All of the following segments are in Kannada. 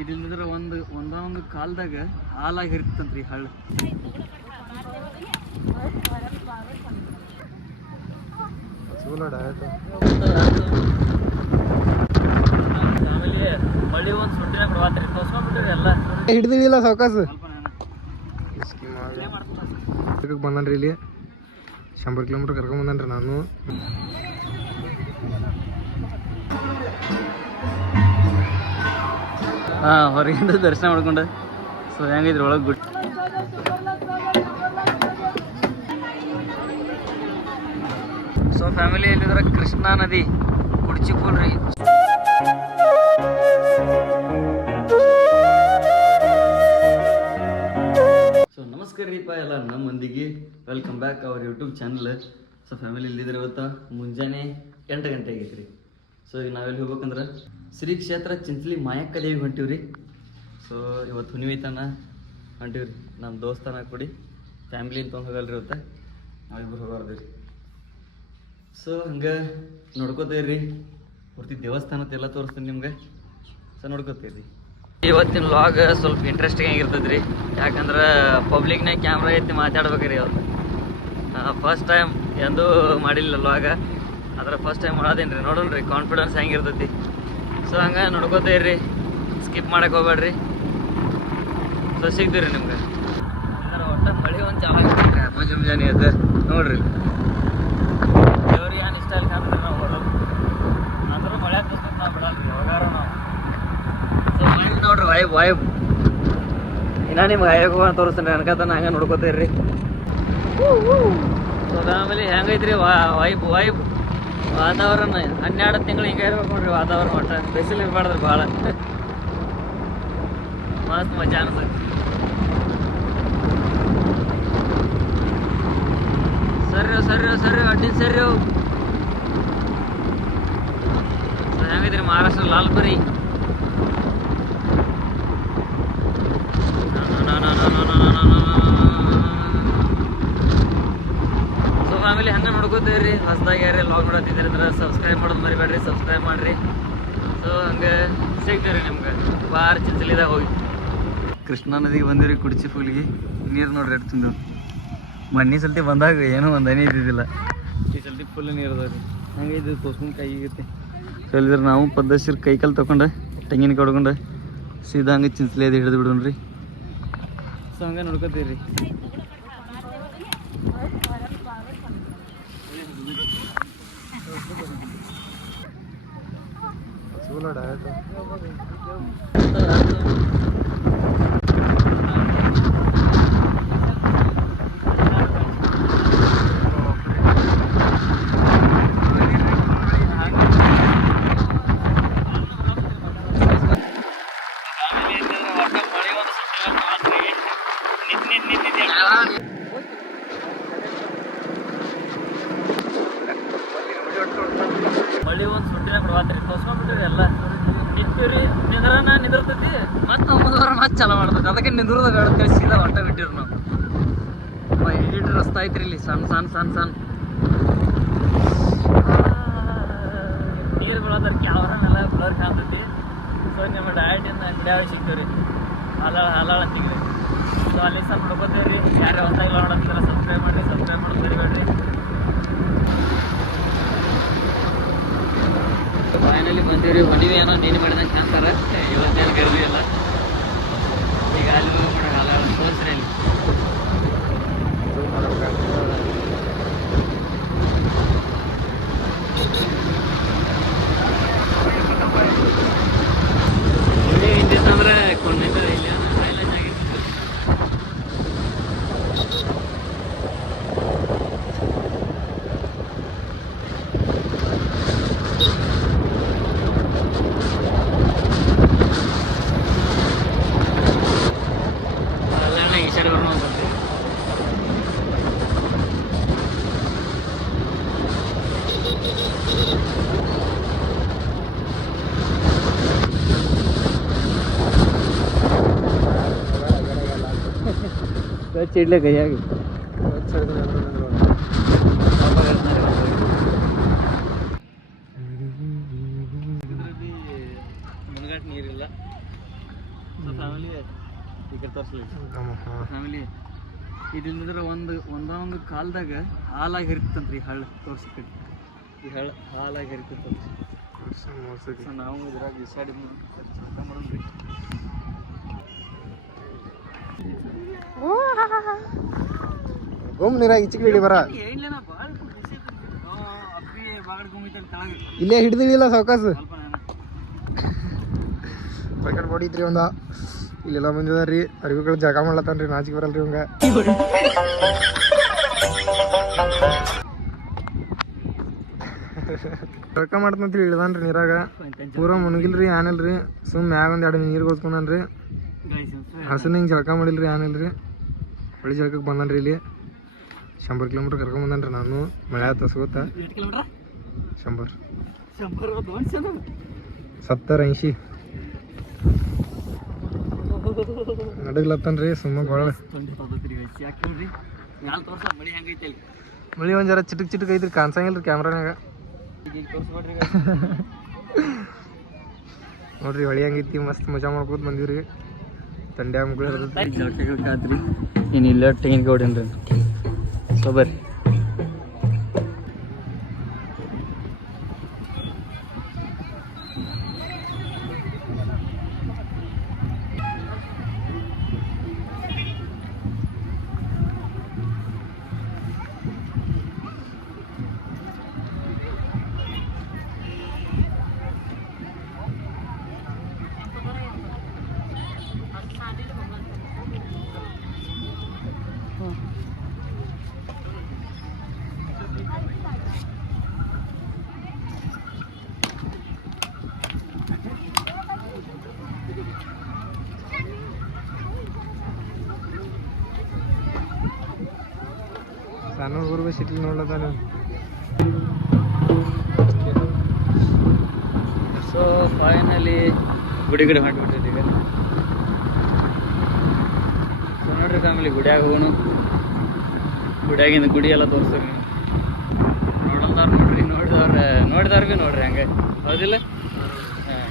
ಇದಿಲ್ಲದ್ರ ಒಂದೊಂದು ಕಾಲದಾಗ ಹಾಲಾಗಿ ಇರ್ತಂತ್ರಿ ಹಳ್ಳ. ಮಳಿ ಒಂದು ಸುಟ್ಟಿನ ಕೊಡವಾತ್ರಿ ತೋರ್ಸ್ಕೊಂಡ್ಬಿಟ್ಟಿರಿ ಎಲ್ಲ ಹಿಡ್ದಿಲ್ಲ ಸಾವಕಾಸ ಬಂದನ್ರಿ ಇಲ್ಲಿ 100 ಕಿಲೋಮೀಟರ್ ಕರ್ಕೊಂಡ್ ಬಂದನ್ರಿ ನಾನು. ಹೊರಗಿಂದ ದರ್ಶನ ಮಾಡ್ಕೊಂಡು ಸೊ ಹೆಂಗಿದ್ರಿ ಒಳಗೆ ಗುಡ್. ಸೊ ಫ್ಯಾಮಿಲಿ ಎಲ್ಲಿದ್ರೆ ಕೃಷ್ಣಾ ನದಿ ಕುಡ್ಚಿಪುಲ್ ರೀ. ಸೊ ನಮಸ್ಕಾರ ರೀಪ ಎಲ್ಲ ನಮ್ಮ ಮಂದಿಗೆ welcome back our YouTube channel. So family ಇಲ್ಲಿದ್ರೆ ಇವತ್ತು ಮುಂಜಾನೆ 8 ಗಂಟೆ ಆಗೈತೆ ರೀ. ಸೊ ಈಗ ನಾವೆಲ್ಲಿ ಹೋಗ್ಬೇಕಂದ್ರೆ ಶ್ರೀ ಕ್ಷೇತ್ರ ಚಿಂಚಲಿ ಮಾಯಕ್ಕ ದೇವಿಗೆ ಹೊಂಟೀವಿ ರೀ. ಸೊ ಇವತ್ತು ಹುಣ್ಣಿಮೆತನ ಹೊಂಟೀವಿ ರೀ. ನಮ್ಮ ದೋಸ್ತನ ಕೂಡಿ ಫ್ಯಾಮಿಲಿ ಅಂತ ಹೋಗಲ್ರಿ ಇವತ್ತು ನಾವಿಬ್ಬರು ಹೋಗೋರ್ದು ರೀ. ಸೊ ಹಂಗೆ ನೋಡ್ಕೋತೀವಿ ರೀ. ಪೂರ್ತಿ ದೇವಸ್ಥಾನತ್ತೆಲ್ಲ ತೋರಿಸ್ತೀನಿ ನಿಮ್ಗೆ. ಸೊ ನೋಡ್ಕೋತೀವಿ ರೀ. ಇವತ್ತಿನ ವ್ಲಾಗ್ ಸ್ವಲ್ಪ ಇಂಟ್ರೆಸ್ಟಿಂಗ್ ಆಗಿರ್ತದೆ ರೀ. ಯಾಕಂದ್ರೆ ಪಬ್ಲಿಕ್ನಾಗ ಕ್ಯಾಮ್ರಾ ಎತ್ತಿ ಮಾತಾಡ್ಬೇಕ್ರಿ ಅವ್ರು. ಫಸ್ಟ್ ಟೈಮ್ ಎಂದೂ ಮಾಡಿಲ್ಲ ವ್ಲಾಗ, ಆದ್ರೆ ಫಸ್ಟ್ ಟೈಮ್ ಮಾಡೋದೇನು ರೀ. ನೋಡೋಣ ರೀ ಕಾನ್ಫಿಡೆನ್ಸ್ ಹೆಂಗಿರ್ತೈತಿ. ಸೊ ಹಂಗೆ ನೋಡ್ಕೋತೀವಿ ರೀ, ಸ್ಕಿಪ್ ಮಾಡಕ್ಕೆ ಹೋಗ್ಬೇಡ್ರಿ. ಸೊ ಸಿಗ್ತೀವಿ ರೀ ನಿಮ್ಗೆ. ಒಟ್ಟು ಮಳೆ ಒಂದು ಚೆನ್ನಾಗಿರ್ತೈತೆ ರೀ ಮುಂಜಾನೆ ಎದ್ದು ನೋಡ್ರಿ. ದೇವ್ರಿಗೆ ಏನು ಇಷ್ಟ ಅಲ್ಲಿ ಕಾಣ್ತೀರಿ ನಾವು ಹೊರಗೆ ಅಂದ್ರೆ ಮಳೆ ತೋರಿಸ್ಬೇಕು ನಾವು ಬಿಡಲ್ರಿ ಯಾವಾಗಾರ ನಾವು. ಸೊ ಮಳೆ ನೋಡ್ರಿ ವೈಬ್ ಇನ್ನ ನಿಮ್ಗೆ ಹಾಯಕ ತೋರಿಸ್ತೀನಿ ರೀ. ಅನ್ಕತಾನ ಹಂಗೆ ನೋಡ್ಕೋತೀರಿ ರೀ. ಸೊ ಆಮೇಲೆ ಹೆಂಗೈತ್ರಿ ವೈಬ್ ವಾತಾವರಣ 12 ತಿಂಗಳು ಹಿಂಗೆ ಇರ್ಬೇಕು ನೋಡ್ರಿ ವಾತಾವರಣ. ಒಟ್ಟು ಬಿಸಿಲು ಇರ್ಬಾರ್ದ್ರಿ ಭಾಳ ಮಸ್ತ್ ಮಜಾ ಅನ್ಸೈತಿ. ಸರಿ ಅಡ್ಡಿ ಸರಿ. ಸೊ ಹೆಂಗೈತ್ರಿ ಮಹಾರಾಷ್ಟ್ರ ಲಾಲ್ಪರಿ. ಫ್ಯಾಮಿಲಿ ಹಂಗೆ ನೋಡ್ಕೋತೀವಿ ರೀ. ಹೊಸದಾಗಿ ಯಾರೇ ಲಾಗ್ ನೋಡತ್ತಿದ್ದಾರೆ ಅಂದ್ರೆ ಸಬ್ಸ್ಕ್ರೈಬ್ ಮಾಡೋದು ಮರಿಬೇಡ್ರಿ, ಸಬ್ಸ್ಕ್ರೈಬ್ ಮಾಡಿರಿ. ಸೊ ಹಂಗೆ ಸಿಗ್ತೀವಿ ನಿಮ್ಗೆ ಬಾರ ಚಿಂಚಲಿದಾಗ ಹೋಗಿ. ಕೃಷ್ಣಾ ನದಿಗೆ ಬಂದಿರಿ ಕುಡ್ಚಿ ಫುಲ್ಗೆ ನೀರು ನೋಡ್ರಿ ಎಷ್ಟು ತಿಂದು. ಮಣ್ಣಿ ಸಲ್ತಿ ಬಂದಾಗ ಏನೂ ಒಂದು ಹನಿ ಇದ್ದಿದ್ದಿಲ್ಲ. ಈ ಸಲ್ತಿ ಫುಲ್ ನೀರು ಅದ ರೀ. ಹಂಗೆ ಇದು ತೋರ್ಸ್ಕೊಂಡು ಕೈಗಿರುತ್ತೆ. ಸೊ ಇಲ್ಲಿದ್ರೆ ನಾವು ಪದ್ದಸಿರ್ ಕೈಕಲ್ ತೊಗೊಂಡು ತೆಂಗಿನಕಾಯಿ ಹೊಡ್ಕೊಂಡು ಸೀದಾ ಹಂಗೆ ಚಿಂಚಲಿ ಅದು ಹಿಡಿದು ಬಿಡೋಣ ರೀ. ಸೊ ಹಂಗೆ ನೋಡ್ಕೋತೀವಿ ರೀ. ಮಳಿ ಒಂದು ಸುಟ್ಟಿನ ಕೊಡವಾತ್ರಿ ತೋರ್ಸ್ಕೊಂಡ್ಬಿಟ್ಟಿರಿ ಎಲ್ಲ. ನಿಂತೀವ್ರಿ ನಿಂದಿರ್ತೈತಿ ಮತ್ತೆ 9 ವಾರ ಮತ್ತೆ ಚಾಲ ಮಾಡ್ತೈತಿ. ಅದಕ್ಕೆ ನಿಂದ್ರದ ಗಾಡಿ ಕಳಿಸಿದ ಹೊಟ್ಟೆ ಬಿಟ್ಟಿರಿ ನಾವು. ಎಡಿಟ್ ರಸ್ತೆ ಐತ್ರಿ ಇಲ್ಲಿ ಸಣ್ಣ ನೀರು ಬೀಳೋದ್ರ ಕ್ಯಾಮ್ರಾನೆಲ್ಲ ಬ್ಲರ್ ಕಾಣ್ತೈತಿ. ಸೊ ನಿಮ್ಮ ಡಯಟಿಂದ ಅಂಗಡಿಯಾಗ ಸಿಗ್ತೀವಿ ರೀ. ಹಾಲಾಳ ಅಂತೀವಿ. ಸೊ ಅಲ್ಲಿ ಸ್ವಲ್ಪ ನೋಡ್ಕೋತೀವಿ ರೀ. ಯಾರೇ ಹೊಸದಾಗಿ ನೋಡೋದಿಲ್ಲ ಸಬ್ಸ್ಕ್ರೈಬ್ ಮಾಡೋದು ಮರಿಬೇಡ್ರಿ. ಫೈನಲಿ ಬಂದೀವಿ. ಹೊಣಿವಿ ಏನೋ ನೀನು ಮಾಡಿದಂಗೆ ಕಾಣ್ತಾರೆ. ಇವತ್ತೇನು ಗರ್ದಿ ಇಲ್ಲ. ಈಗ ಅಲ್ಲಿ ಹೋಗ್ಬಿಡ ಹಾಲಾಳ ತೋರಿಸ್ರಿ ಅಲ್ಲಿ. ಹಿಂದಿತ್ತಂದ್ರೆ ಕೊಂಡ ಇಲ್ಲಿ ಹೈಲೈಟ್ ಆಗಿರ್ತದೆ. ಚಿಡ್ಲೆ ಕೈಯಾಗಿ ಮುನಗಾಟ ನೀರಿಲ್ಲ. ಫ್ಯಾಮಿಲಿ ಈಗ ತೋರಿಸ್ಲಿ ಫ್ಯಾಮಿಲಿ ಇದಿಲ್ಲದ್ರೆ ಒಂದೊಂದು ಕಾಲದಾಗ ಹಾಲಾಗಿ ಹರಿತಂತ್ರಿ ಹಳ್ಳ ತೋರ್ಸಕ್ಕೆ ಈ ಹಳ್ಳ ಹಾಲಾಗಿ ಹರಿತಂತ್ರಿ ಸೊ ನಾವು ಇದ್ರಾಗ ಡಿಸೈಡ್ ಮಾಡೋಣ್ರಿ ಗೋಮ್ ನೀರಾಗ ಈಚೆ ಹಿಡಿ ಬರ ಏನ್ಲೇನ ಭಾಳ ಬಿಸಿ ಅಪ್ಪಿ ಬಾಗಡ್ ಗುಮ್ಮಿತಲ್ಲಿ ತಳಗ ಇಲ್ಲೇ ಹಿಡಿದಿಲ್ಲ ಸಾವಕಾಸ ಸ್ವಲ್ಪ ನಾನು ಪ್ಯಾಕೆಟ್ ಹೊಡಿತ್ರಿ ಒಂದ ಇಲ್ಲೆಲ್ಲ ಬಂದಿದಾರ್ರಿ ಅರಿವಿಗಳು ಜಾಗ ಮಾಡ್ಲತ್ತಾನ್ರಿ ನಾಚಿಗೆ ಬರಲ್ರಿ ಇವಂಗ ಜಳಕ ಮಾಡ್ತಂತ್ರಿ ಇಳ್ದಾನ್ರಿ ನೀರಾಗ ಪೂರ ಮುಣಗಿಲ್ರಿ ಏನಿಲ್ರಿ ಸುಮ್ ಮ್ಯಾಗ ಒಂದ್ 2 ನೀರು ಗೊತ್ಕೊಂಡನ್ರಿ ಹಸನ ಹಿಂಗೆ ಜಳಕ ಮಾಡಿಲ್ರಿ ಏನಿಲ್ರಿ ಹೊಳಿ ಜಳಕಕ್ಕೆ ಬಂದನ್ರಿ ಇಲ್ಲಿ 100 ಕಿಲೋಮೀಟ್ರ್ ಕರ್ಕೊಂಡ್ ಬಂದನ್ರಿ ನಾನು ಮಳೆ ಆತ ಸಿಗುತ್ತಾ 100 70 80 ನಡಗ್ಲತ್ತನ್ರಿ ಸುಮ್ಮ ಗೊಳ ಮಳಿ ಒಂದ್ ಜರ ಚಿಟಕ್ ಚಿಟಕ್ ಐತ್ರಿ ಕಾಣ್ಸಂಗಿಲ್ರಿ ಕ್ಯಾಮ್ರಾನಾಗ ನೋಡ್ರಿ ಹೊಳಿ ಹಂಗೈತಿ ಮಸ್ತ್ ಮಜಾ ಮಾಡ್ಕೋತ ಬಂದಿವ್ರಿ ತಂಡ್ಯಾಗ ಮುಗ್ಳು ಜಳಕಾತ್ರಿ ಇನ್ನು ಇಲ್ಲ ತೆಂಗಿನಕಾಯಿ ಹೊಡೇನ್ರಿ ಸೊ ಬರ್ರಿ ಸಣ್ಣ ಹುಡುಗರು ಸಿಟ್ಲಿ ನೋಡ್ಲತ್ತಾನ ಸೊ ಫೈನಲಿ ಗುಡಿ ಹೊಂಟ್ಬಿಟ್ಟಿದ್ದೀವಿ ಈಗ ಸೊ ನೋಡ್ರಿ ಫ್ಯಾಮಿಲಿ ಗುಡಿಯಾಗ ಹೋಗೋಣ ಗುಡಿಯಾಗಿಂದ ಗುಡಿ ಎಲ್ಲ ತೋರಿಸ್ತೀವಿ ನೀವು ನೋಡಿದವ್ರು ಭೀ ನೋಡ್ರಿ ಹಂಗೆ ಹೌದಿಲ್ಲ ಹಾಂ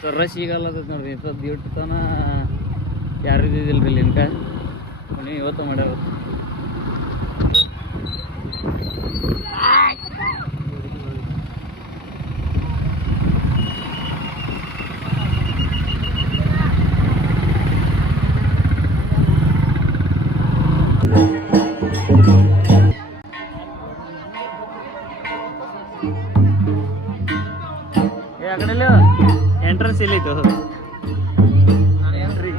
ಸೊ ರಶ್ ಈಗಲ್ಲದ ನೋಡ್ರಿ ಇವತ್ತು ಇಟ್ಟು ತನ ಯಾರು ಇದ್ದಿದ್ದಿಲ್ಲ ರೀ ಇನ್ಕ ನೀವು ಇವತ್ತು ಮಾಡ್ಯಾರ ಆ ಕಡೆ ಎಂಟ್ರೆನ್ಸ್ ಇಲ್ಲಿತ್ತು ಎಂಟ್ರಿ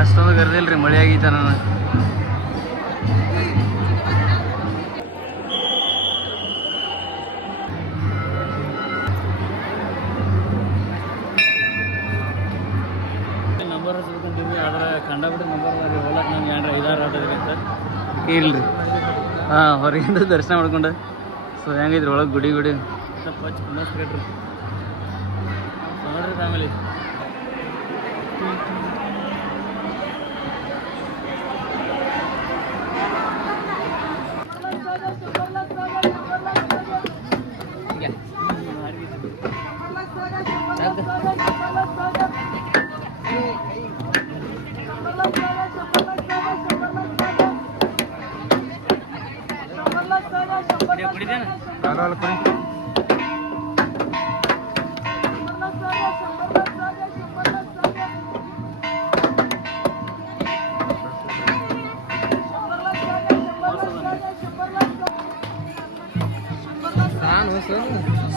ಅಷ್ಟೊಂದು ಗರ್ದಿಲ್ರಿ ಮಳೆ ಆಗೈತ ನಾನು ನಂಬರ್ ಹಚ್ಬೇಕಂತೀವಿ ಆದ್ರೆ ಕಂಡಬಿಟ್ಟು ನಂಬರ್ ಹೋಲಕ್ಕೆ ನಂಗೆ ಏನ್ರ 5-6 ಆಟದ್ರಿ ಅಂತ ಇಲ್ರಿ ಹಾಂ ಹೊರಗಿಂದ ದರ್ಶನ ಮಾಡ್ಕೊಂಡು ಸೊ ಹೆಂಗೈತ್ರಿ ಒಳಗೆ ಗುಡಿ ಸ್ವಲ್ಪ ಮಸ್ತ್ ರೇಟ್ರಿ ಸೊ ನೋಡ್ರಿ ಫ್ಯಾಮಿಲಿ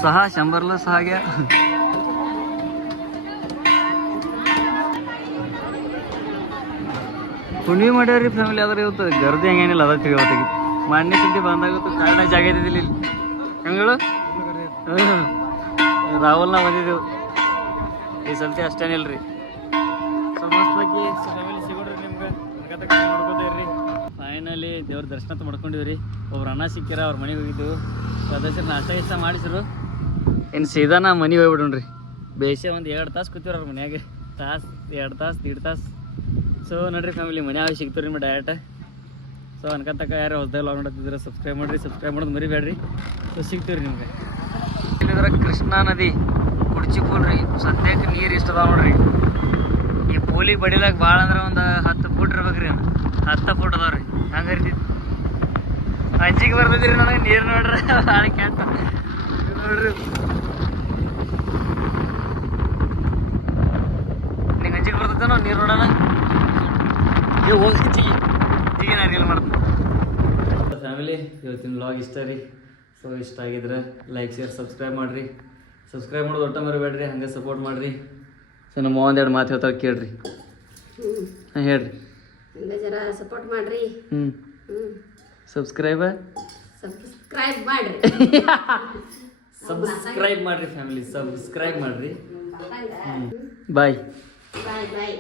सहा 100ला 6 घ्या कुणी ಮಾಡ್ಯಾರಿ ಫ್ಯಾಮಿಲಿ ಆದ್ರೆ ಇವತ್ತು ಗರ್ದಿ ಹೆಂಗೇನಿಲ್ಲ ಅದ ತಿರುಗಿ ಮಾನ್ಯ ಸುದ್ದಿ ಬಂದಾಗತ್ತು ಕಾರಣ ಜಾಗ ಇದ್ದಿಲ್ಲ ಇಲ್ಲಿ ಹೆಂಗಳು ರಾಹುಲ್ನ ಬಂದಿದ್ದೆವು ಈ ಸಲ್ತಿ ಅಷ್ಟೇನಿಲ್ರಿ ಸೊ ಮಸ್ತ್ ಬಗ್ಗೆ ಫ್ಯಾಮಿಲಿ ಸಿಗೋಡ್ರಿ ನಿಮ್ಗೆ ನೋಡ್ಕೋತೀರಿ ಫೈನಲಿ ದೇವ್ರ ದರ್ಶನ ಮಾಡ್ಕೊಂಡಿವ್ರಿ ಒಬ್ರು ಅಣ್ಣ ಸಿಕ್ಕಿರ ಅವ್ರ ಮನೆಗೆ ಹೋಗಿದ್ದೆವು ಸದಸ್ಯರು ನಾಷ್ಟ ಮಾಡಿಸಿರು ಇನ್ನು ಸೀದಾ ನಾ ಮನೆಗೆ ಹೋಗ್ಬಿಡೋಣ್ರಿ ಬೇಸೆ ಒಂದು 2 ತಾಸು ಕೂತೀವ್ರಿ ಅವ್ರ ಮನ್ಯಾಗ 1 ತಾಸು 1.5 ತಾಸು ಸೊ ನೋಡ್ರಿ ಫ್ಯಾಮಿಲಿ ಮನ್ಯಾಗ ಸಿಗ್ತೀವಿ ರೀ ಡೈರೆಕ್ಟ್ ಸೊ ಅನ್ಕಂತಕ ಯಾರು ಹೊಸದಾಗ ಲಾಗ್ ನೋಡ್ತಿದ್ರೆ ಸಬ್ಸ್ಕ್ರೈಬ್ ಮಾಡೋದು ಮರಿಬೇಡ್ರಿ. ಸೊ ಸಿಗ್ತೀವಿ ನಿಮ್ಗೆ. ಇಲ್ಲಿದ್ರೆ ಕೃಷ್ಣಾ ನದಿ ಕುಡ್ಚಿ ಪೂಲ್ ರೀ. ಸದ್ಯಕ್ಕೆ ನೀರು ಇಷ್ಟ ಅದಾವ ನೋಡ್ರಿ. ಈ ಪೂಲಿಗೆ ಬಡಿಲಾಕ ಭಾಳ ಅಂದ್ರೆ ಒಂದು 10 ಫೂಟ್ ಇರ್ಬೇಕ್ರಿ. 10 ಫೂಟ್ ಅದಾವ್ರಿ. ಹಂಗೆ ಇರ್ತಿತ್ತು. ಅಂಜಿಗೆ ಬರ್ತೈತ್ರಿ ನನಗೆ ನೀರು ನೋಡ್ರಿ. ಭಾಳ ಕೆಟ್ಟ ನೋಡ್ರಿ. ನಿಂಗೆ ಅಂಜಿಗೆ ಬರ್ತೈತೆ ನಾವು ನೀರು ನೋಡೋಣ. ಹೋಗಿ ಈಗ ನಾನು ರೀಲ್ ಮಾಡ್ತೀನಿ. ಫ್ಯಾಮಿಲಿ ಇವತ್ತಿನ ವ್ಲಾಗ್ ಇಷ್ಟ ರೀ. ಸೊ ಇಷ್ಟ ಆಗಿದ್ರೆ ಲೈಕ್ ಶೇರ್ ಸಬ್ಸ್ಕ್ರೈಬ್ ಮಾಡಿರಿ. ಸಬ್ಸ್ಕ್ರೈಬ್ ಮಾಡೋದು ಒಟ್ಟ ಮರಿಬೇಡ್ರಿ. ಹಂಗೆ ಸಪೋರ್ಟ್ ಮಾಡಿರಿ. ಸೊ ನಮ್ಮ ಒಂದೆರಡು ಮಾತು ಹೇಳ್ತಾರೆ ಕೇಳ್ರಿ. ಹಾಂ ಹೇಳ್ರಿ. ಜರ ಸಪೋರ್ಟ್ ಮಾಡ್ರಿ. ಸಬ್ಸ್ಕ್ರೈಬ್ ಮಾಡ್ರಿ. ಸಬ್ಸ್ಕ್ರೈಬ್ ಮಾಡಿರಿ ಫ್ಯಾಮಿಲಿ. ಸಬ್ಸ್ಕ್ರೈಬ್ ಮಾಡಿರಿ. ಬಾಯ್. ಬಾಯ್ ಬಾಯ್.